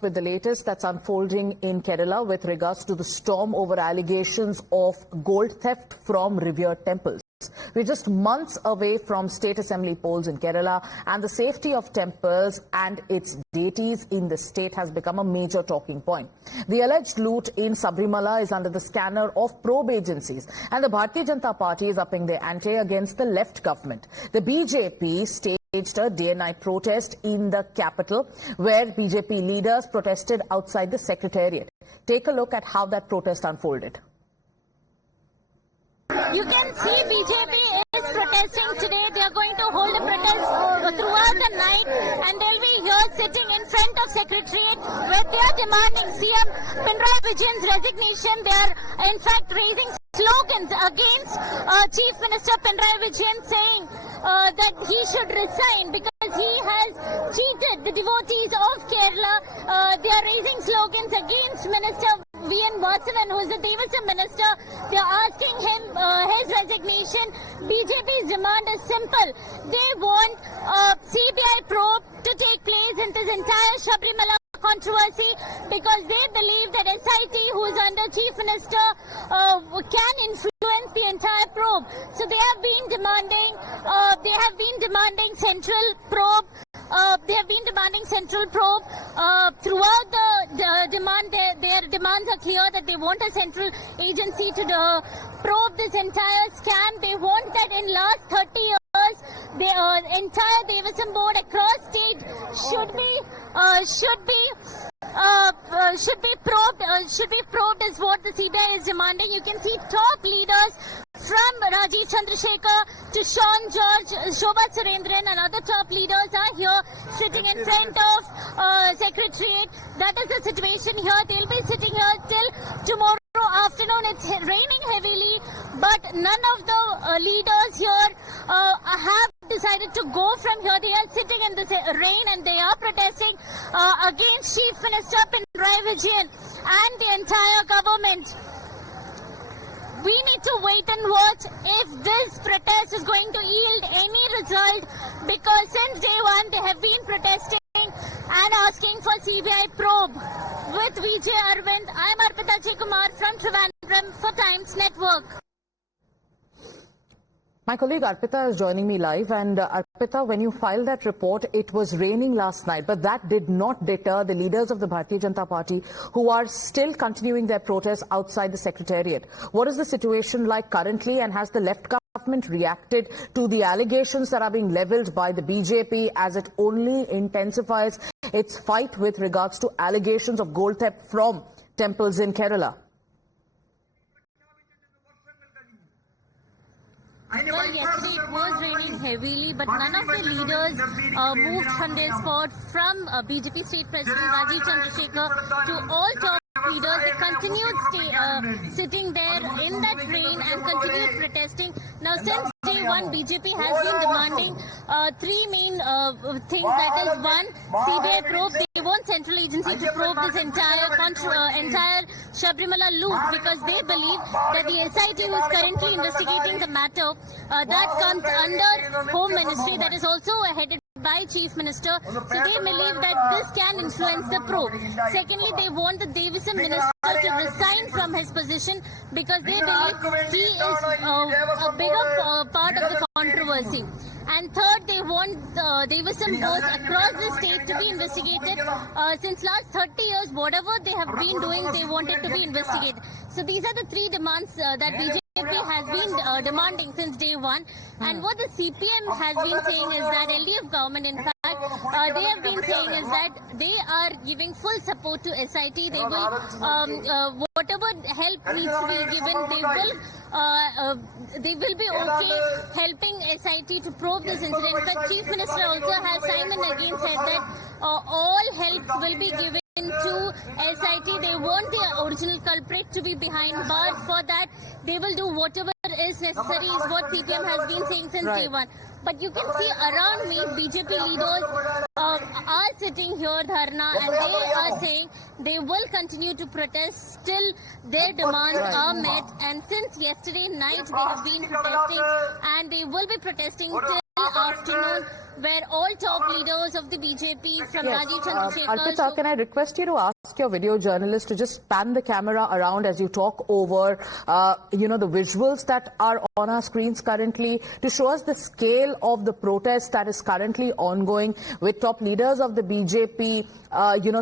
with the latest that's unfolding in Kerala with regards to the storm over allegations of gold theft from revered temples. We're just months away from state assembly polls in Kerala, and the safety of temples and its deities in the state has become a major talking point. The alleged loot in Sabarimala is under the scanner of probe agencies, and the Bharatiya Janata Party is upping their ante against the left government. The BJP staged a day-and-night protest in the capital, where BJP leaders protested outside the secretariat. Take a look at how that protest unfolded. You can see BJP is protesting today. They are going to hold a protest throughout the night, and they'll be here sitting in front of Secretariat where they are demanding CM Pinarayi Vijayan's resignation. They are in fact raising slogans against Chief Minister Pinarayi Vijayan, saying that he should resign because he has cheated the devotees of Kerala. They are raising slogans against Minister Devaswam, who is the Devaswam minister. They are asking him his resignation. BJP's demand is simple. They want CBI probe to take place in this entire Sabarimala controversy because they believe that SIT, who is under Chief Minister, can influence the entire probe. So they have been demanding central probe. They have been demanding central probe throughout the demand. Their demands are clear that they want a central agency to probe this entire scam. They want that in last 30 years, the entire Devaswam board across state should be probed is what the CBI is demanding. You can see top leaders from Rajeev, Chandrasekhar to Shaun, Shobha Surendran, and other top leaders are here sitting in front of Secretariat. That is the situation here. They'll be sitting here till tomorrow afternoon. It's raining heavily, but none of the leaders here have decided to go from here. They are sitting in the rain and they are protesting against Chief Minister Pinarayi Vijayan and the entire government. We need to wait and watch if this protest is going to yield any result, because since day one they have been protesting and asking for CBI probe. With Vijay Arvind, I am Arpita Kumar from Trivandrum for Times Network. My colleague Arpita is joining me live, and Arpita, when you filed that report, it was raining last night, but that did not deter the leaders of the Bharatiya Janata Party who are still continuing their protests outside the Secretariat. What is the situation like currently, and has the left government reacted to the allegations that are being levelled by the BJP as it only intensifies its fight with regards to allegations of gold theft from temples in Kerala? Well, yesterday it was raining heavily, but none of the leaders moved from their spot, from BJP State President Rajeev Chandrasekhar to all top leaders. They continued sitting there in that rain and continued protesting. Now, since day one, BJP has been demanding three main things. That is, one, CBI probe. They want central agency to probe this entire Sabarimala loot, because they believe that the SIT, who is currently investigating the matter, that comes under Home Ministry, that is also headed by Chief Minister. So they believe that this can influence the probe. Secondly, they want the Devaswam minister to resign from his position because they believe he is a bigger part of the controversy. And third, they want the Devaswam boards across the state to be investigated. Since last 30 years, whatever they have been doing, they wanted to be investigated. So these are the three demands that BJP has been demanding since day one. And what the CPM has been saying is that LDF government, in fact, they have been saying is that they are giving full support to SIT. They will, whatever help needs to be given, they will be okay helping SIT to probe this incident. In fact, Chief Minister also has time and again said that all help will be given to SIT. They want the original culprit to be behind bars. For that, they will do whatever is necessary, is what CPM has been saying since day one. But you can see around me, BJP leaders are sitting here, dharna, and they are saying they will continue to protest till their demands are met. And since yesterday night, they have been protesting, and they will be protesting till afternoon where all top leaders of the BJP from Rajeev Chandrasekhar Arpita, can I request you to ask your video journalist to just pan the camera around as you talk over, the visuals that are on our screens currently to show us the scale of the protest that is currently ongoing with top leaders of the BJP,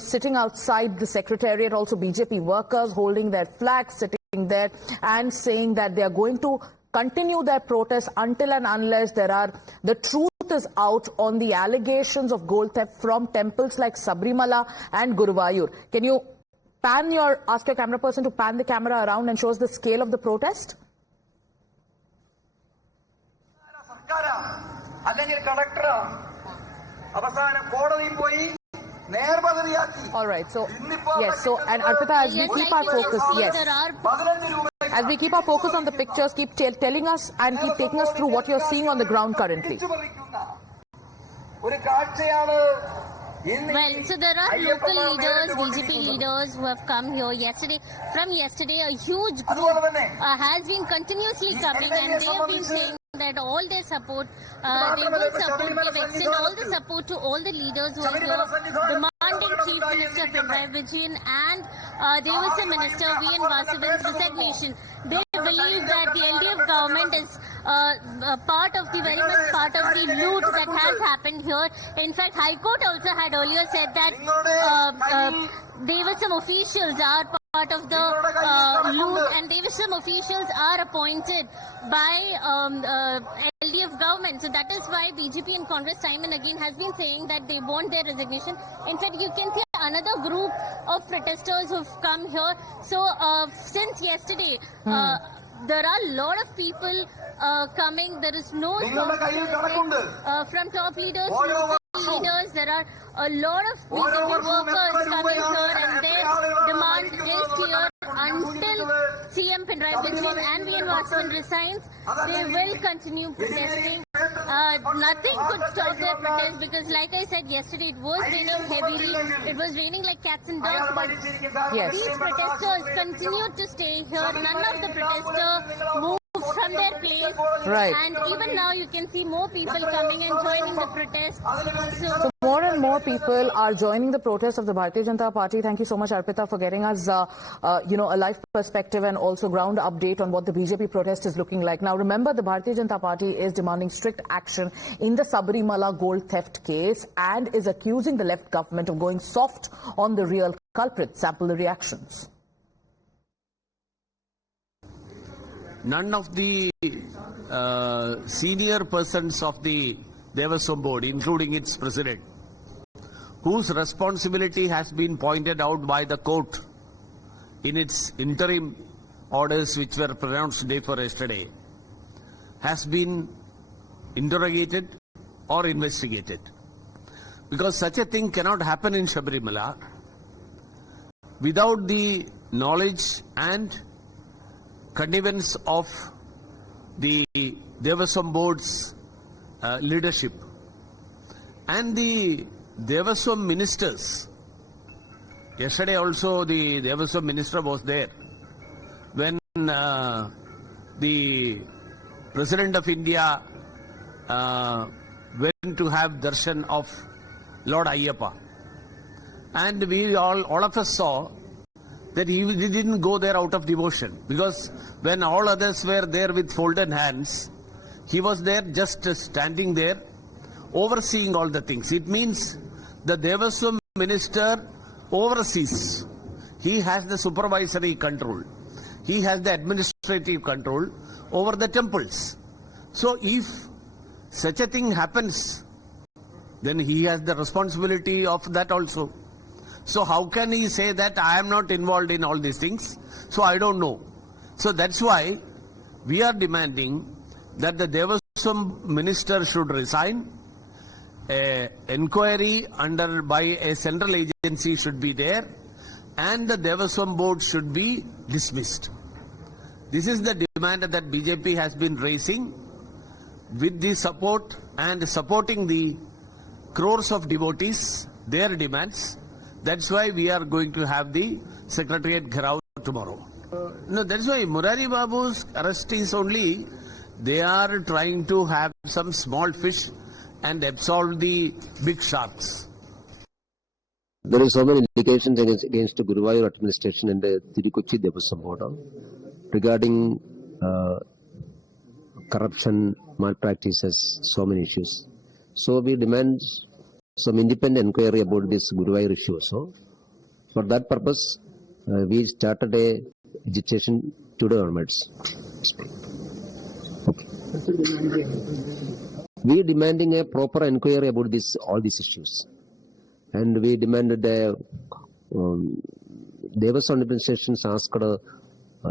sitting outside the secretariat, also BJP workers holding their flags, sitting there and saying that they are going to continue their protest until and unless the truth is out on the allegations of gold theft from temples like Sabarimala and Guruvayu. Can you ask your camera person to pan the camera around and show us the scale of the protest? All right, so yes, and Arpita, as we keep our focus, as we keep our focus on the pictures, keep telling us and keep taking us through what you're seeing on the ground currently. Well, so there are local leaders, BJP leaders who have come here yesterday. From yesterday, a huge group has been continuously coming, and they have been saying that all their support, they will support, they've extended all the support to all the leaders who are here, demanding Chief Minister Pinarayi Vijayan and Devaswam Minister Vasavan's resignation. They believe that the LDF government is very much part of the loot that has happened here. In fact, High Court also had earlier said that Devaswam officials are part of the loot, and Devaswam officials are appointed by LDF government. So that is why BJP and Congress time and again has been saying that they want their resignation. In fact, you can see another group of protesters who've come here. So since yesterday, there are a lot of people coming. There is no from top leaders to local leaders. There are a lot of BJP workers coming here, and their demand is clear. Until CM Pinarayi Vijayan and Vasavan resigns, they will continue protesting. Nothing could stop their protest because, like I said yesterday, it was raining heavily. It was raining like cats and dogs, but these protesters continued to stay here. None of the protesters moved from their place. Right. And even now you can see more people coming and joining the protest. So more and more people are joining the protest of the Bharatiya Janata Party. Thank you so much, Arpita, for getting us, a live perspective and also ground update on what the BJP protest is looking like. Now, remember, the Bharatiya Janata Party is demanding strict action in the Sabarimala gold theft case and is accusing the left government of going soft on the real culprits. Sample the reactions. None of the senior persons of the Devaswam board, including its president, whose responsibility has been pointed out by the court in its interim orders which were pronounced day for yesterday, has been interrogated or investigated. Because such a thing cannot happen in Sabarimala without the knowledge and connivance of the Devaswam board's leadership and the Devaswam ministers. Yesterday also the Devaswam minister was there when the President of India went to have darshan of Lord Ayyappa, and we all of us saw that he didn't go there out of devotion, because when all others were there with folded hands, he was there just standing there overseeing all the things. It means the Devaswam minister oversees. He has the supervisory control. He has the administrative control over the temples. So if such a thing happens, then he has the responsibility of that also. So how can he say that I am not involved in all these things? So I don't know. So that's why we are demanding that the Devaswam minister should resign. An inquiry by a central agency should be there, and the Devaswam board should be dismissed. This is the demand that BJP has been raising with the support and supporting the crores of devotees, their demands. That's why we are going to have the Secretariat Gharao tomorrow. No, that's why Murari Babu's arrest is only They are trying to have some small fish and absolve the big sharks. There is so many indications against the Guruvayu administration and the Tirukochi Devaswam board regarding corruption, malpractices, so many issues. So we demand some independent inquiry about this Guruvayu issue also. For that purpose, we started a agitation today onwards. Okay. We demanding a proper inquiry about all these issues. And we demanded the Devaswam administrations asked,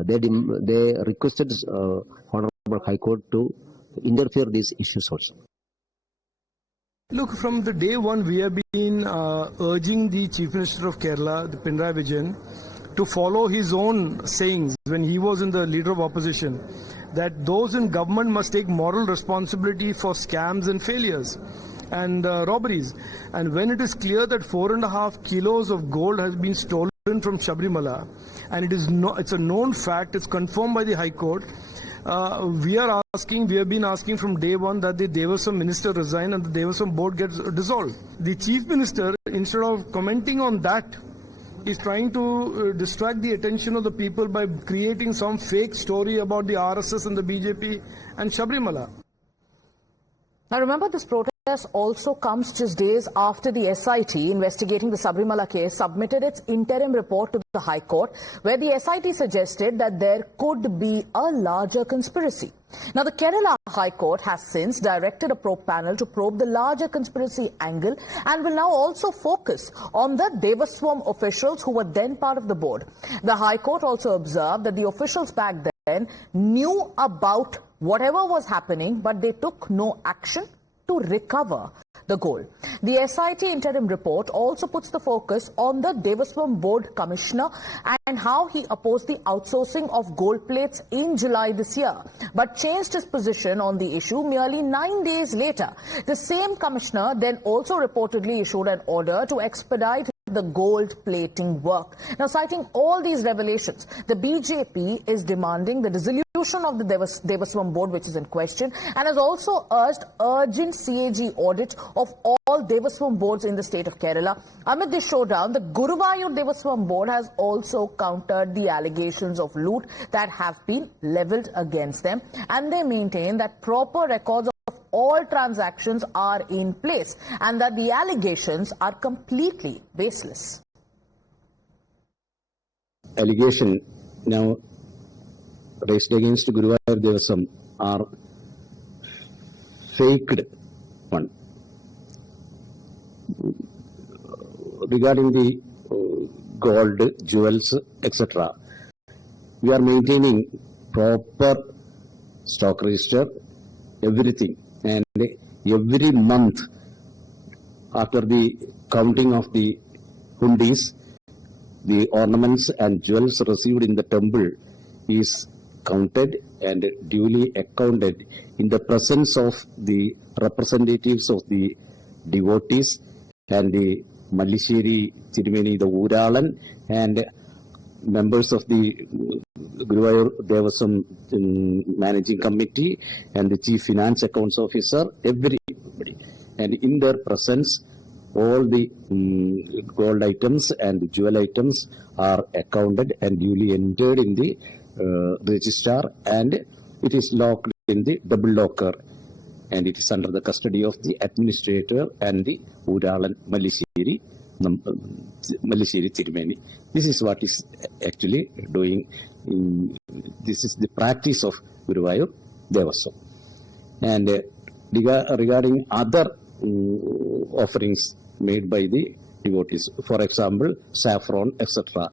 they requested Honorable High Court to interfere these issues also. Look, from the day one, we have been urging the Chief Minister of Kerala, the Pinarayi Vijayan, to follow his own sayings when he was in the leader of opposition, that those in government must take moral responsibility for scams and failures and robberies. And when it is clear that 4.5 kilos of gold has been stolen from Sabarimala, and it's a known fact, it's confirmed by the High Court, we have been asking from day one that the Devaswam minister resign and the Devaswam board gets dissolved. The Chief Minister, instead of commenting on that, is trying to distract the attention of the people by creating some fake story about the RSS and the BJP and Sabarimala. Now remember, this protest also comes just days after the SIT investigating the Sabarimala case submitted its interim report to the High Court, where the SIT suggested that there could be a larger conspiracy. Now, the Kerala High Court has since directed a probe panel to probe the larger conspiracy angle and will now also focus on the Devaswam officials who were then part of the board. The High Court also observed that the officials back then knew about whatever was happening, but they took no action to recover the gold. The SIT interim report also puts the focus on the Devaswam board commissioner and how he opposed the outsourcing of gold plates in July this year, but changed his position on the issue merely 9 days later. The same commissioner then also reportedly issued an order to expedite the gold plating work. Now, citing all these revelations, the BJP is demanding the dissolution of the Devaswam board, which is in question, and has also urged urgent CAG audit of all Devaswam boards in the state of Kerala. Amid this showdown, the Guruvayu Devaswam board has also countered the allegations of loot that have been levelled against them, and they maintain that proper records of all transactions are in place and that the allegations are completely baseless. Allegation now raised against Guruvayu Devaswam are faked one. Regarding the gold, jewels, etc., we are maintaining proper stock register, everything. And every month, after the counting of the hundis, the ornaments and jewels received in the temple is counted and duly accounted in the presence of the representatives of the devotees and the Mallisheri Tirumeni, the Uralan, and members of the Guruvayu Devaswam Managing Committee and the Chief Finance Accounts Officer, everybody. And in their presence, all the gold items and jewel items are accounted and duly entered in the register, and it is locked in the double locker, and it is under the custody of the administrator and the Uralan Mallisheri Tirumeni. This is what is actually doing. This is the practice of Guruvayu Devaswam. And regarding other offerings made by the devotees, for example, saffron, etc.,